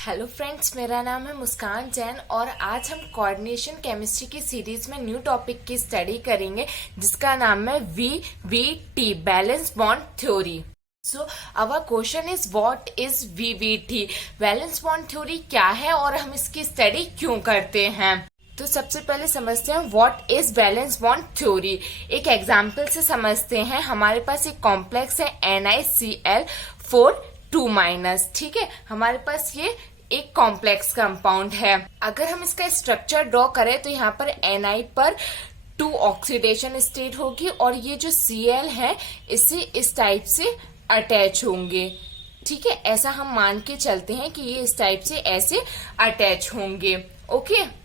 Hello friends, मेरा नाम है मुस्कान जैन और आज हम कोऑर्डिनेशन केमिस्ट्री की सीरीज में न्यू टॉपिक की स्टडी करेंगे जिसका नाम है VBT, valence bond theory. So our question is what is VBT, valence bond theory क्या है और हम इसकी स्टडी क्यों करते हैं। तो सबसे पहले समझते हैं what is balance bond theory. एक एग्जाम्पल से समझते हैं। हमारे पास एक कॉम्प्लेक्स है NiCl4 2-, ठीक है। हमारे पास ये एक कॉम्प्लेक्स कंपाउंड है। अगर हम इसका स्ट्रक्चर ड्रॉ करें तो यहाँ पर Ni पर 2 ऑक्सीडेशन स्टेट होगी और ये जो Cl है इससे इस टाइप से अटैच होंगे, ठीक है। ऐसा हम मान के चलते हैं कि ये इस टाइप से ऐसे अटैच होंगे, ओके।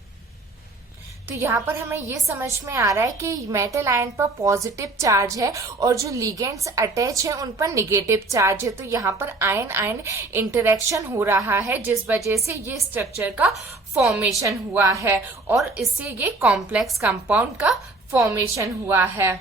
तो यहाँ पर हमें ये समझ में आ रहा है कि मेटल आयन पर पॉजिटिव चार्ज है और जो लिगेंड्स अटैच है उन पर निगेटिव चार्ज है। तो यहाँ पर आयन आयन इंटरेक्शन हो रहा है जिस वजह से ये स्ट्रक्चर का फॉर्मेशन हुआ है और इससे ये कॉम्प्लेक्स कंपाउंड का फॉर्मेशन हुआ है,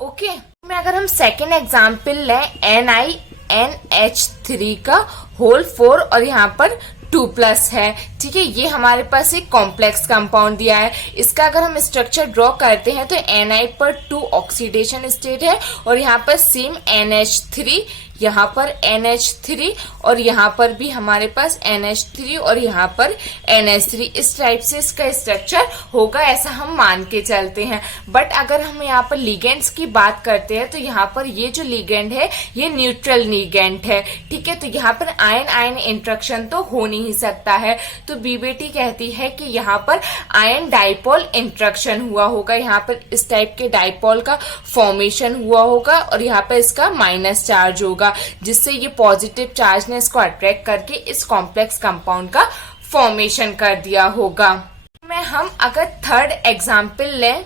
ओके। में अगर हम सेकेंड एग्जाम्पल लें NiNH3 का होल 4 और यहाँ पर 2+ है, ठीक है। ये हमारे पास एक कॉम्प्लेक्स कंपाउंड दिया है। इसका अगर हम स्ट्रक्चर ड्रॉ करते हैं तो Ni पर 2 ऑक्सीडेशन स्टेट है और यहाँ पर सेम NH3, यहाँ पर NH3 और यहाँ पर भी हमारे पास NH3 और यहाँ पर NH3। इस टाइप से इसका स्ट्रक्चर होगा, ऐसा हम मान के चलते हैं। बट अगर हम यहाँ पर लिगेंड्स की बात करते हैं तो यहाँ पर ये जो लिगेंड है ये न्यूट्रल लिगेंड है, ठीक है। तो यहाँ पर आयन आयन इंट्रैक्शन तो हो नहीं सकता है। तो बीबीटी कहती है कि यहाँ पर आयन डाइपोल इंट्रैक्शन हुआ होगा, यहाँ पर इस टाइप के डाइपोल का फॉर्मेशन हुआ होगा और यहाँ पर इसका माइनस चार्ज होगा जिससे ये पॉजिटिव चार्ज ने इसको अट्रैक्ट करके इस कॉम्प्लेक्स कंपाउंड का फॉर्मेशन कर दिया होगा। में हम अगर थर्ड एग्जाम्पल लें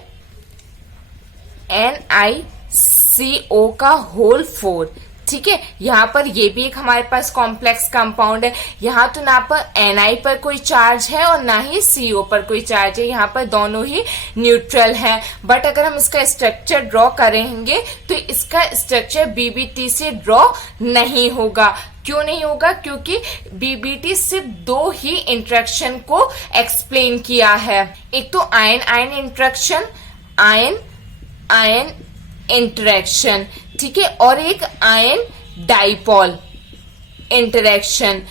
NiCO का होल 4, ठीक है। यहाँ पर ये भी एक हमारे पास कॉम्प्लेक्स कंपाउंड है। यहाँ तो ना पर Ni पर कोई चार्ज है और ना ही CO पर कोई चार्ज है, यहाँ पर दोनों ही न्यूट्रल हैं। बट अगर हम इसका स्ट्रक्चर ड्रॉ करेंगे तो इसका स्ट्रक्चर बीबीटी से ड्रॉ नहीं होगा। क्यों नहीं होगा? क्योंकि बीबीटी सिर्फ 2 ही इंट्रैक्शन को एक्सप्लेन किया है। एक तो ion ion interaction, ion ion interaction, ठीक है, और एक आयन डाइपोल इंटरेक्शन।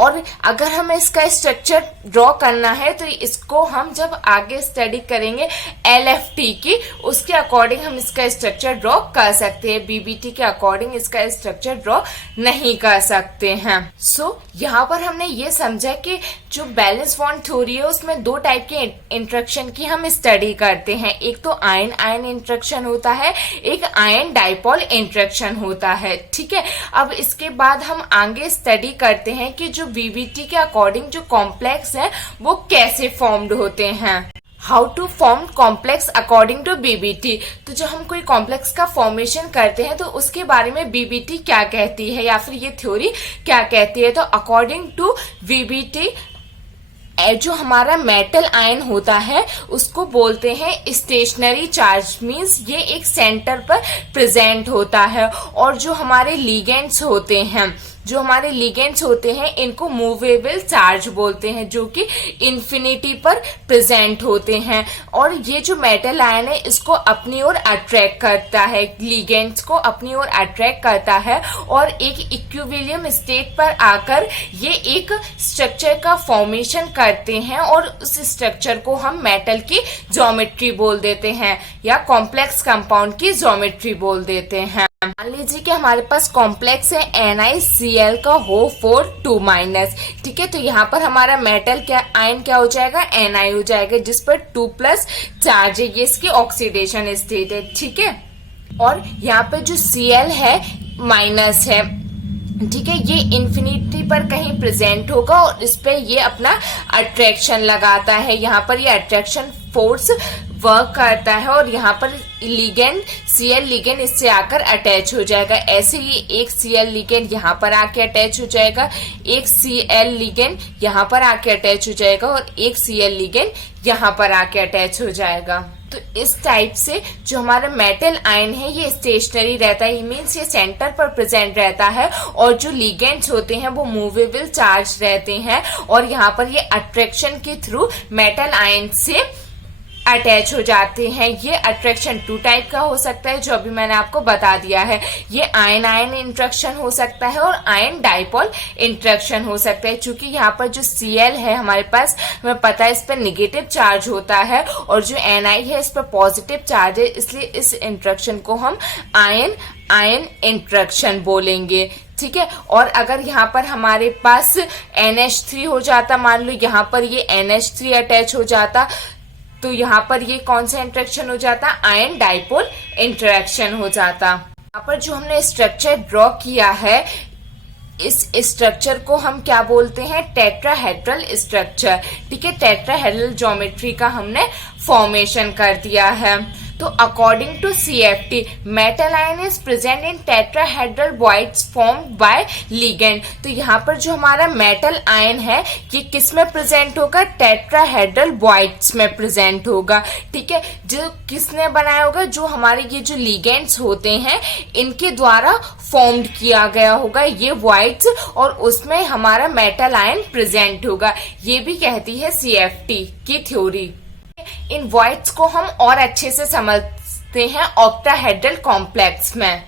और अगर हमें इसका स्ट्रक्चर ड्रॉ करना है तो इसको हम जब आगे स्टडी करेंगे LFT की, उसके अकॉर्डिंग हम इसका स्ट्रक्चर ड्रॉ कर सकते हैं। बीबीटी के अकॉर्डिंग इसका स्ट्रक्चर ड्रॉ नहीं कर सकते हैं। सो यहाँ पर हमने ये समझा कि जो बैलेंस बॉन्ड थ्योरी है उसमें 2 टाइप के इंट्रैक्शन की हम स्टडी करते हैं। एक तो आयन आयन इंट्रैक्शन होता है, एक आयन डाइपोल इंट्रैक्शन होता है, ठीक है। अब इसके बाद हम आगे स्टडी करते हैं कि जो बीबीटी के अकॉर्डिंग जो कॉम्प्लेक्स है वो कैसे फॉर्म्ड होते हैं। How to form complex according to VBT. तो जब हम कोई कॉम्प्लेक्स का फॉर्मेशन करते हैं तो उसके बारे में बीबीटी क्या कहती है या फिर ये थ्योरी क्या कहती है। तो अकॉर्डिंग टू बीबीटी जो हमारा मेटल आयन होता है उसको बोलते हैं स्टेशनरी चार्ज, मींस ये एक सेंटर पर प्रेजेंट होता है। और जो हमारे लिगेंड्स होते हैं, इनको मूवेबल चार्ज बोलते हैं जो कि इन्फिनिटी पर प्रेजेंट होते हैं। और ये जो मेटल आयन है इसको अपनी ओर अट्रैक्ट करता है, लिगेंड्स को अपनी ओर अट्रैक्ट करता है और एक इक्विलिब्रियम स्टेट पर आकर ये एक स्ट्रक्चर का फॉर्मेशन करते हैं और उस स्ट्रक्चर को हम मेटल की ज्योमेट्री बोल देते हैं या कॉम्प्लेक्स कंपाउंड की ज्योमेट्री बोल देते हैं। मान लीजिए कि हमारे पास कॉम्प्लेक्स है NiCl का होल 4 2-, ठीक है। तो यहाँ पर हमारा मेटल क्या आयन क्या हो जाएगा, Ni हो जाएगा जिस पर 2+ चार्ज है, ये इसकी ऑक्सीडेशन स्टेट है, ठीक है। और यहाँ पे जो Cl है माइनस है, ठीक है, ये इन्फिनिटी पर कहीं प्रेजेंट होगा और इस पे ये अपना अट्रैक्शन लगाता है। यहाँ पर ये अट्रैक्शन फोर्स वर्क करता है और यहाँ पर लिगेंड Cl लिगेंड इससे आकर अटैच हो जाएगा। ऐसे ही एक Cl लिगेंड यहाँ पर आके अटैच हो जाएगा, एक Cl लिगेंड यहाँ पर आके अटैच हो जाएगा और एक Cl लिगेंड यहाँ पर आके अटैच हो जाएगा। तो इस टाइप से जो हमारा मेटल आयन है ये स्टेशनरी रहता है, मीन्स ये सेंटर पर प्रेजेंट रहता है, और जो लिगेंड्स होते हैं वो मूवेबल चार्ज रहते हैं, और यहाँ पर ये अट्रैक्शन के थ्रू मेटल आयन से अटैच हो जाते हैं। ये अट्रैक्शन 2 टाइप का हो सकता है, जो अभी मैंने आपको बता दिया है। ये आयन आयन इंट्रैक्शन हो सकता है और आयन डाइपोल इंट्रैक्शन हो सकता है। चूंकि यहाँ पर जो Cl है हमारे पास, हमें पता है इस पर निगेटिव चार्ज होता है, और जो Ni है इस पर पॉजिटिव चार्ज है, इसलिए इस इंट्रैक्शन को हम आयन आयन इंट्रैक्शन बोलेंगे। ठीक है। और अगर यहाँ पर हमारे पास NH3 हो जाता, मान लो यहाँ पर ये NH3 अटैच हो जाता, तो यहाँ पर ये कौन सा इंटरेक्शन हो जाता, आयन डाइपोल इंटरेक्शन हो जाता। यहाँ पर जो हमने स्ट्रक्चर ड्रॉ किया है, इस स्ट्रक्चर को हम क्या बोलते हैं, टेट्राहेड्रल स्ट्रक्चर। ठीक है, टेट्राहेड्रल ज्योमेट्री का हमने फॉर्मेशन कर दिया है। तो according to CFT, metal ion is present in tetrahedral voids formed by ligand. तो यहाँ पर जो हमारा मेटल आयन है ये किस में प्रेजेंट होगा, टेट्राहेड्रल वॉइड्स में प्रेजेंट होगा। ठीक है, जो किसने बनाया होगा, जो हमारे ये जो लिगेंड्स होते हैं इनके द्वारा फॉर्म्ड किया गया होगा ये वॉइड्स, और उसमें हमारा मेटल आयन प्रेजेंट होगा। ये भी कहती है CFT की थ्योरी। इन वॉइड्स को हम और अच्छे से समझते हैं ऑक्टाहेड्रल कॉम्प्लेक्स में।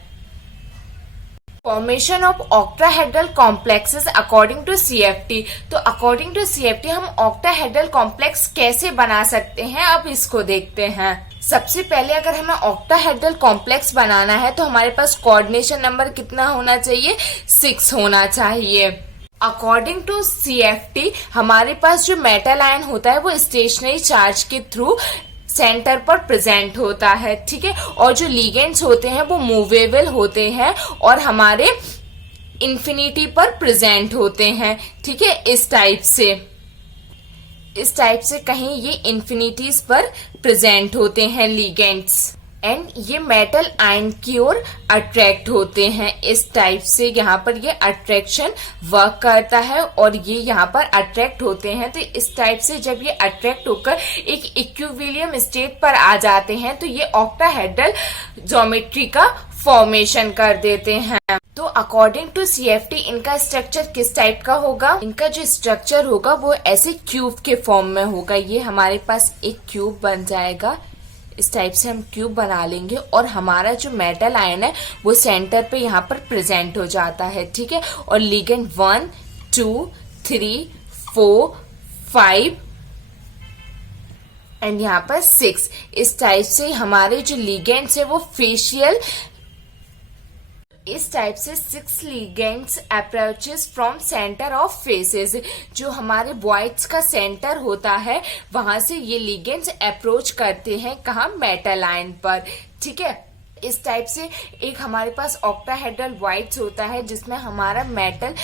Formation of octahedral complexes according to CFT। तो अकॉर्डिंग टू CFT हम ऑक्टाहेड्रल कॉम्प्लेक्स कैसे बना सकते हैं, अब इसको देखते हैं। सबसे पहले अगर हमें ऑक्टाहेड्रल कॉम्प्लेक्स बनाना है तो हमारे पास कोऑर्डिनेशन नंबर कितना होना चाहिए, 6 होना चाहिए। अकॉर्डिंग टू CFT हमारे पास जो मेटल आयन होता है वो स्टेशनरी चार्ज के थ्रू सेंटर पर प्रेजेंट होता है। ठीक है, और जो लिगेंड्स होते हैं वो मूवेबल होते हैं और हमारे इंफिनिटी पर प्रेजेंट होते हैं। ठीक है, इस टाइप से कहीं ये इंफिनिटीज पर प्रेजेंट होते हैं लिगेंड्स, एंड ये मेटल आयन की ओर अट्रैक्ट होते हैं। इस टाइप से यहाँ पर ये अट्रैक्शन वर्क करता है और ये यहाँ पर अट्रैक्ट होते हैं। तो इस टाइप से जब ये अट्रैक्ट होकर एक इक्विलिब्रियम स्टेट पर आ जाते हैं तो ये ऑक्टाहेड्रल ज्योमेट्री का फॉर्मेशन कर देते हैं। तो अकॉर्डिंग टू CFT इनका स्ट्रक्चर किस टाइप का होगा, इनका जो स्ट्रक्चर होगा वो ऐसे क्यूब के फॉर्म में होगा। ये हमारे पास एक क्यूब बन जाएगा, इस टाइप से हम क्यूब बना लेंगे, और हमारा जो मेटल आयन है वो सेंटर पे यहाँ पर प्रेजेंट हो जाता है। ठीक है, और लिगेंड 1 2 3 4 5 एंड यहाँ पर 6। इस टाइप से हमारे जो लिगेंड्स है वो फेशियल, इस टाइप से 6 ligands approaches from centre of faces. जो हमारे वॉइड्स का सेंटर होता है वहां से ये लिगेंड्स अप्रोच करते हैं, कहाँ, मेटल आयन पर। ठीक है, इस टाइप से एक हमारे पास ऑक्टाहेड्रल वॉइड्स होता है जिसमें हमारा मेटल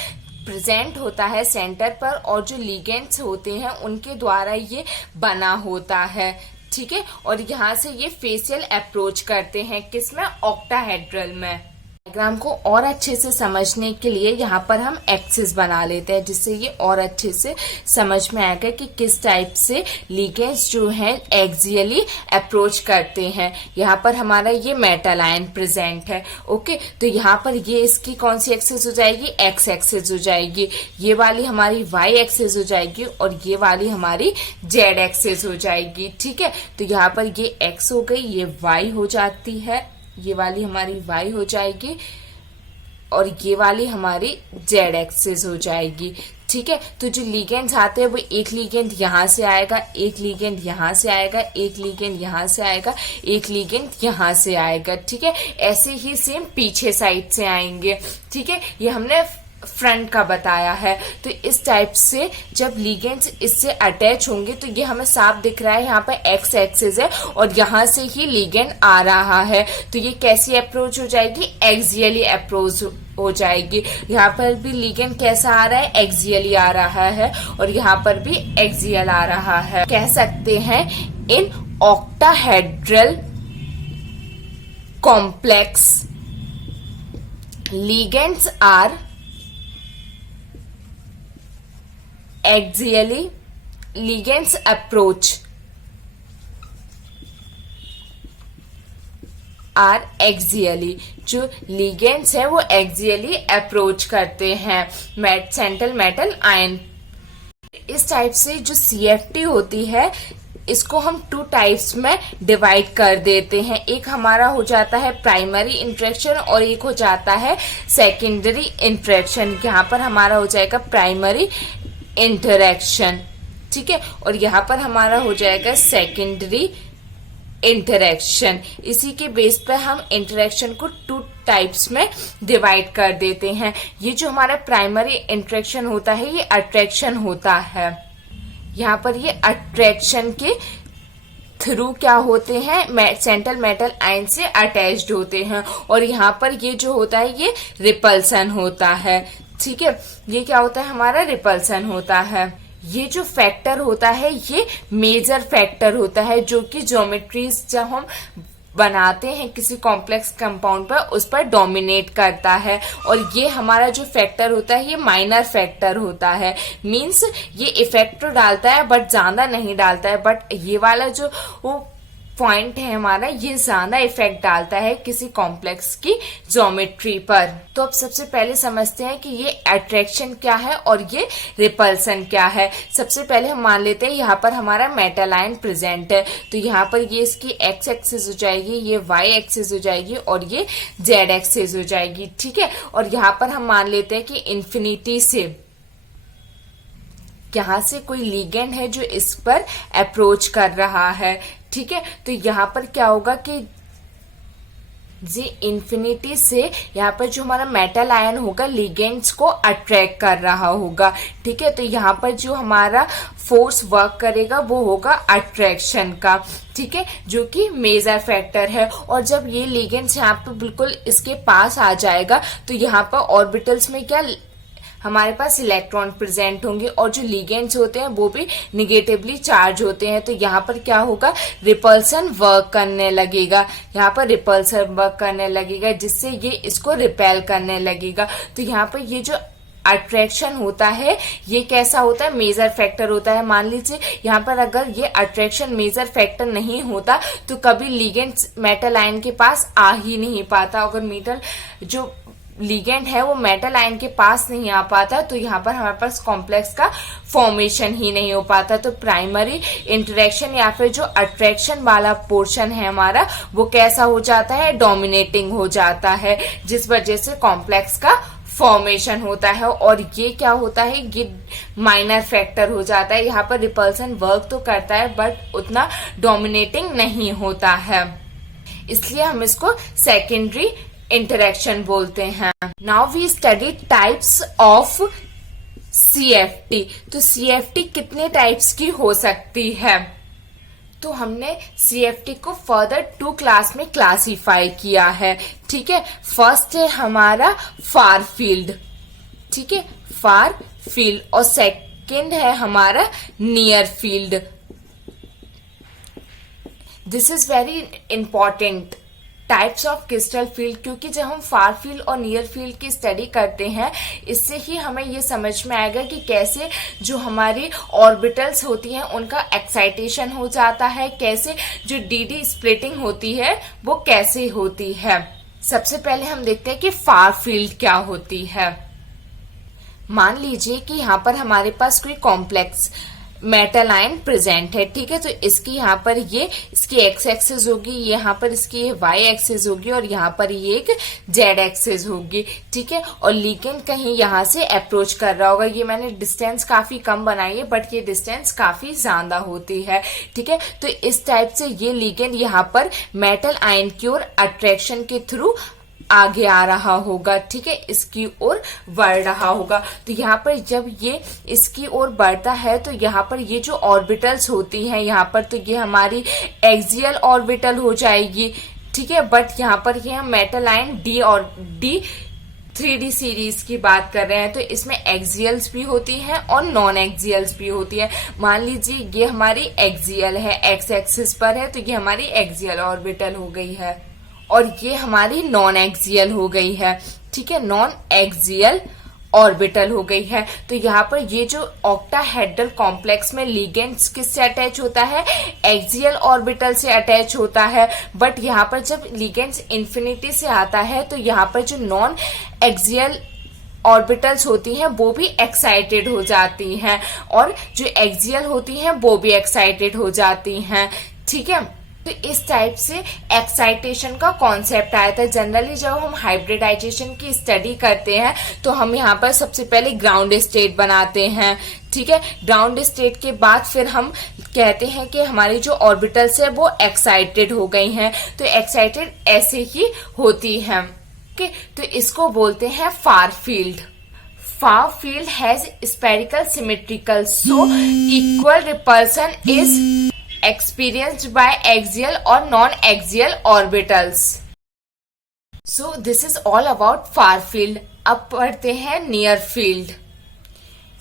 प्रेजेंट होता है सेंटर पर, और जो लिगेंड्स होते हैं उनके द्वारा ये बना होता है। ठीक है, और यहाँ से ये फेशियल अप्रोच करते हैं, किसमें, ऑक्टाहेड्रल में। डायग्राम को और अच्छे से समझने के लिए यहाँ पर हम एक्सिस बना लेते हैं, जिससे ये और अच्छे से समझ में आएगा कि किस टाइप से लिगेंड्स जो हैं एक्सियली अप्रोच करते हैं। यहाँ पर हमारा ये मेटल आयन प्रेजेंट है। ओके, तो यहाँ पर ये इसकी कौन सी एक्सिस हो जाएगी, एक्स एक्सिस हो जाएगी। ये वाली हमारी वाई एक्सिस हो जाएगी और ये वाली हमारी जेड एक्सिस हो जाएगी। ठीक है, तो यहाँ पर ये एक्स हो गई, ये वाई हो जाती है, ये वाली हमारी y हो जाएगी और ये वाली हमारी z एक्सिस हो जाएगी। ठीक है, तो जो लिगेंड्स आते हैं वो एक लिगेंड यहाँ से आएगा, एक लिगेंड यहाँ से आएगा, एक लिगेंड यहाँ से आएगा, एक लिगेंड यहाँ से आएगा। ठीक है, ऐसे ही सेम पीछे साइड से आएंगे। ठीक है, ये हमने फ्रंट का बताया है। तो इस टाइप से जब लिगेंड्स इससे अटैच होंगे तो ये हमें साफ दिख रहा है, यहाँ पे एक्स एक्सिस है और यहाँ से ही लिगेंड आ रहा है, तो ये कैसी अप्रोच हो जाएगी, एक्सियली अप्रोच हो जाएगी। यहाँ पर भी लिगेंड कैसा आ रहा है, एक्सियली आ रहा है, और यहाँ पर भी एक्सियल आ रहा है। कह सकते हैं in octahedral complex ligands are axially, ligands approach are axially, जो लिगेंड्स है वो एक्सियली अप्रोच करते हैं सेंट्रल मेटल आयन। इस टाइप से जो CFT होती है इसको हम 2 टाइप्स में डिवाइड कर देते हैं। एक हमारा हो जाता है प्राइमरी इंटरेक्शन और एक हो जाता है सेकेंडरी इंटरेक्शन। यहाँ पर हमारा हो जाएगा प्राइमरी इंटरेक्शन, ठीक है, और यहाँ पर हमारा हो जाएगा सेकेंडरी इंटरेक्शन। इसी के बेस पर हम इंटरेक्शन को 2 टाइप्स में डिवाइड कर देते हैं। ये जो हमारा प्राइमरी इंटरेक्शन होता है ये अट्रैक्शन होता है। यहाँ पर ये अट्रैक्शन के थ्रू क्या होते हैं, सेंट्रल मेटल आयन से अटैच्ड होते हैं, और यहाँ पर ये जो होता है ये रिपल्सन होता है, ठीक है। ये क्या होता है, हमारा रिपल्सन होता है। ये जो फैक्टर होता है ये मेजर फैक्टर होता है, जो कि ज्योमेट्रीज जब हम बनाते हैं किसी कॉम्प्लेक्स कंपाउंड पर उस पर डोमिनेट करता है। और ये हमारा जो फैक्टर होता है ये माइनर फैक्टर होता है, मींस ये इफेक्ट तो डालता है बट ज्यादा नहीं डालता है, बट ये वाला जो वो पॉइंट है हमारा ये ज्यादा इफेक्ट डालता है किसी कॉम्प्लेक्स की ज्योमेट्री पर। तो अब सबसे पहले समझते हैं कि ये अट्रैक्शन क्या है और ये रिपल्सन क्या है। सबसे पहले हम मान लेते हैं यहाँ पर हमारा मेटल आयन प्रेजेंट है, तो यहाँ पर ये इसकी एक्स एक्सिस हो जाएगी, ये वाई एक्सिस हो जाएगी और ये जेड एक्सिस हो जाएगी, ठीक है। और यहाँ पर हम मान लेते हैं कि इन्फिनिटी से यहाँ से कोई लिगेंड है जो इस पर अप्रोच कर रहा है, ठीक है। तो यहाँ पर क्या होगा कि जी इन्फिनिटी से यहाँ पर जो हमारा मेटल आयन होगा लिगेंड्स को अट्रैक्ट कर रहा होगा, ठीक है। तो यहाँ पर जो हमारा फोर्स वर्क करेगा वो होगा अट्रैक्शन का, ठीक है, जो कि मेजर फैक्टर है। और जब ये लिगेंड्स यहाँ पर बिल्कुल इसके पास आ जाएगा तो यहाँ पर ऑर्बिटल्स में क्या हमारे पास इलेक्ट्रॉन प्रेजेंट होंगे और जो लिगेंड्स होते हैं वो भी निगेटिवली चार्ज होते हैं। तो यहाँ पर क्या होगा, रिपल्सन वर्क करने लगेगा, यहाँ पर रिपल्सन वर्क करने लगेगा जिससे ये इसको रिपेल करने लगेगा। तो यहाँ पर ये जो अट्रैक्शन होता है ये कैसा होता है, मेजर फैक्टर होता है। मान लीजिए यहाँ पर अगर ये अट्रैक्शन मेजर फैक्टर नहीं होता तो कभी लिगेंड मेटल आयन के पास आ ही नहीं पाता। अगर मेटल जो लिगेंड है वो मेटल आयन के पास नहीं आ पाता तो यहाँ पर हमारे पास कॉम्प्लेक्स का फॉर्मेशन ही नहीं हो पाता। तो प्राइमरी इंटरेक्शन या फिर जो अट्रैक्शन वाला पोर्शन है हमारा वो कैसा हो जाता है, डोमिनेटिंग हो जाता है, जिस वजह से कॉम्प्लेक्स का फॉर्मेशन होता है। और ये क्या होता है, ये माइनर फैक्टर हो जाता है। यहाँ पर रिपल्सन वर्क तो करता है बट उतना डोमिनेटिंग नहीं होता है, इसलिए हम इसको सेकेंडरी इंटरेक्शन बोलते हैं। Now we study types of CFT। तो CFT कितने टाइप्स की हो सकती है, तो हमने CFT को फर्दर 2 क्लास में क्लासिफाई किया है, ठीक है। फर्स्ट है हमारा फार फील्ड, ठीक है, फार फील्ड, और सेकंड है हमारा near field. This is very important types of crystal field, क्योंकि जब हम फार फील्ड और नियर फील्ड की स्टडी करते हैं इससे ही हमें ये समझ में आएगा कि कैसे जो हमारी ऑर्बिटल्स होती हैं उनका एक्साइटेशन हो जाता है, कैसे जो डी स्प्लिटिंग होती है वो कैसे होती है। सबसे पहले हम देखते हैं कि फार फील्ड क्या होती है। मान लीजिए कि यहाँ पर हमारे पास कोई कॉम्प्लेक्स मेटल आयन प्रेजेंट है, ठीक है। तो इसकी यहाँ पर ये इसकी एक्स एक्सिस होगी, यहाँ पर इसकी वाई एक्सिस होगी और यहाँ पर ये एक जेड एक्सिस होगी, ठीक है। और लिगेंड कहीं यहाँ से अप्रोच कर रहा होगा। ये मैंने डिस्टेंस काफी कम बनाई है बट ये डिस्टेंस काफी ज्यादा होती है, ठीक है। तो इस टाइप से ये लिगेंड यहाँ पर मेटल आयन की ओर अट्रैक्शन के थ्रू आगे आ रहा होगा, ठीक है, इसकी ओर बढ़ रहा होगा। तो यहाँ पर जब ये इसकी ओर बढ़ता है तो यहाँ पर ये जो ऑर्बिटल्स होती हैं यहाँ पर, तो ये हमारी एक्सियल ऑर्बिटल हो जाएगी, ठीक है। बट यहाँ पर ये हम मेटल आयन डी और डी 3D सीरीज की बात कर रहे हैं, तो इसमें एक्सियल्स भी होती हैं और नॉन एक्सियल्स भी होती है। मान लीजिए ये हमारी एक्सियल है, एक्स एक्सिस पर है, तो ये हमारी एक्सियल ऑर्बिटल हो गई है और ये हमारी नॉन एक्सियल हो गई है, ठीक है, नॉन एक्सियल ऑर्बिटल हो गई है। तो यहाँ पर ये जो ऑक्टाहेड्रल कॉम्प्लेक्स में लिगेंड्स किससे अटैच होता है, एक्सियल ऑर्बिटल से अटैच होता है। बट यहाँ पर जब लिगेंड्स इंफिनिटी से आता है तो यहाँ पर जो नॉन एक्सियल ऑर्बिटल्स होती हैं वो भी एक्साइटेड हो जाती हैं और जो एक्सियल होती हैं वो भी एक्साइटेड हो जाती हैं। ठीक है, तो इस टाइप से एक्साइटेशन का कॉन्सेप्ट आया था। जनरली जब हम हाइब्रिडाइजेशन की स्टडी करते हैं तो हम यहाँ पर सबसे पहले ग्राउंड स्टेट बनाते हैं। ठीक है, ग्राउंड स्टेट के बाद फिर हम कहते हैं कि हमारी जो ऑर्बिटल्स है वो एक्साइटेड हो गई हैं। तो एक्साइटेड ऐसे ही होती हैं। ओके, तो इसको बोलते हैं far field. Far field has spherical symmetrical, so equal repulsion is experienced by axial or non-axial orbitals. So this is all about far field. अब पढ़ते हैं near field.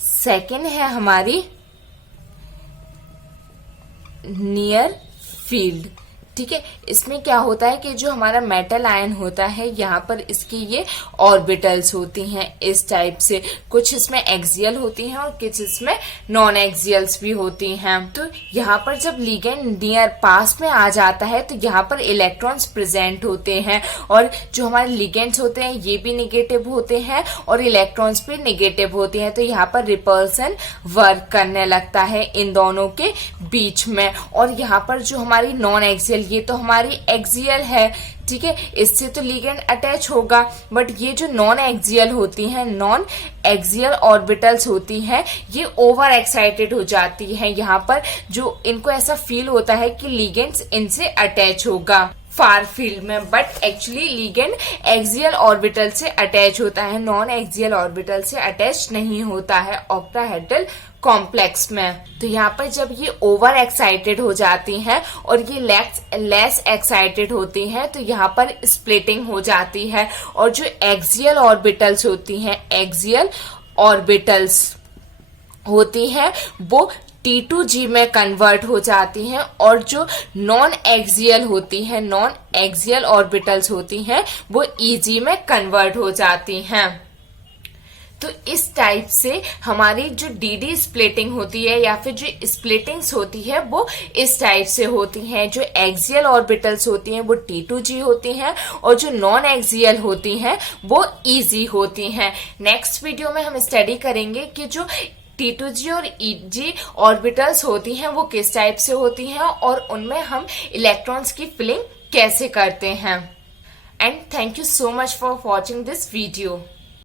सेकेंड है हमारी near field. ठीक है, इसमें क्या होता है कि जो हमारा मेटल आयन होता है यहाँ पर इसकी ये ऑर्बिटल्स होती हैं इस टाइप से। कुछ इसमें एक्सियल होती हैं और कुछ इसमें नॉन एक्सियल्स भी होती हैं। तो यहाँ पर जब लिगेंड नियर पास में आ जाता है तो यहाँ पर इलेक्ट्रॉन्स प्रेजेंट होते हैं और जो हमारे लिगेंड्स होते हैं ये भी निगेटिव होते हैं और इलेक्ट्रॉन्स भी निगेटिव होते हैं। तो यहाँ पर रिपल्सन वर्क करने लगता है इन दोनों के बीच में। और यहाँ पर जो हमारी नॉन एक्सियल, ये तो हमारी एक्सियल है, ठीक है, इससे तो लिगेंड अटैच होगा। बट ये जो नॉन एक्सियल होती हैं, नॉन एक्सियल ऑर्बिटल्स होती हैं, ये ओवर एक्साइटेड हो जाती हैं। यहाँ पर जो इनको ऐसा फील होता है कि लिगेंड्स इनसे अटैच होगा फार फील्ड में, but actually ligand axial orbital से अटैच होता है, नॉन एक्सियल ऑर्बिटल से अटैच नहीं होता है ऑक्टाहेड्रल कॉम्प्लेक्स में। तो यहाँ पर जब ये ओवर एक्साइटेड हो जाती हैं और ये लेस एक्साइटेड होती हैं तो यहाँ पर स्प्लिटिंग हो जाती है और जो एक्सियल ऑर्बिटल्स होती हैं, एक्सियल ऑर्बिटल्स होती हैं वो T2G में कन्वर्ट हो जाती हैं और जो नॉन एक्सियल होती हैं, नॉन एक्सियल ऑर्बिटल्स होती हैं वो EG में कन्वर्ट हो जाती हैं। तो इस टाइप से हमारी जो DD स्प्लिटिंग होती है या फिर जो स्प्लिटिंग्स होती है वो इस टाइप से होती हैं। जो एक्सियल ऑर्बिटल्स होती हैं वो T2G होती हैं और जो नॉन एक्सियल होती हैं वो EG होती हैं। नेक्स्ट वीडियो में हम स्टडी करेंगे कि जो T2G और EG ऑर्बिटल्स होती हैं वो किस टाइप से होती हैं और उनमें हम इलेक्ट्रॉन्स की फिलिंग कैसे करते हैं। And thank you so much for watching this video.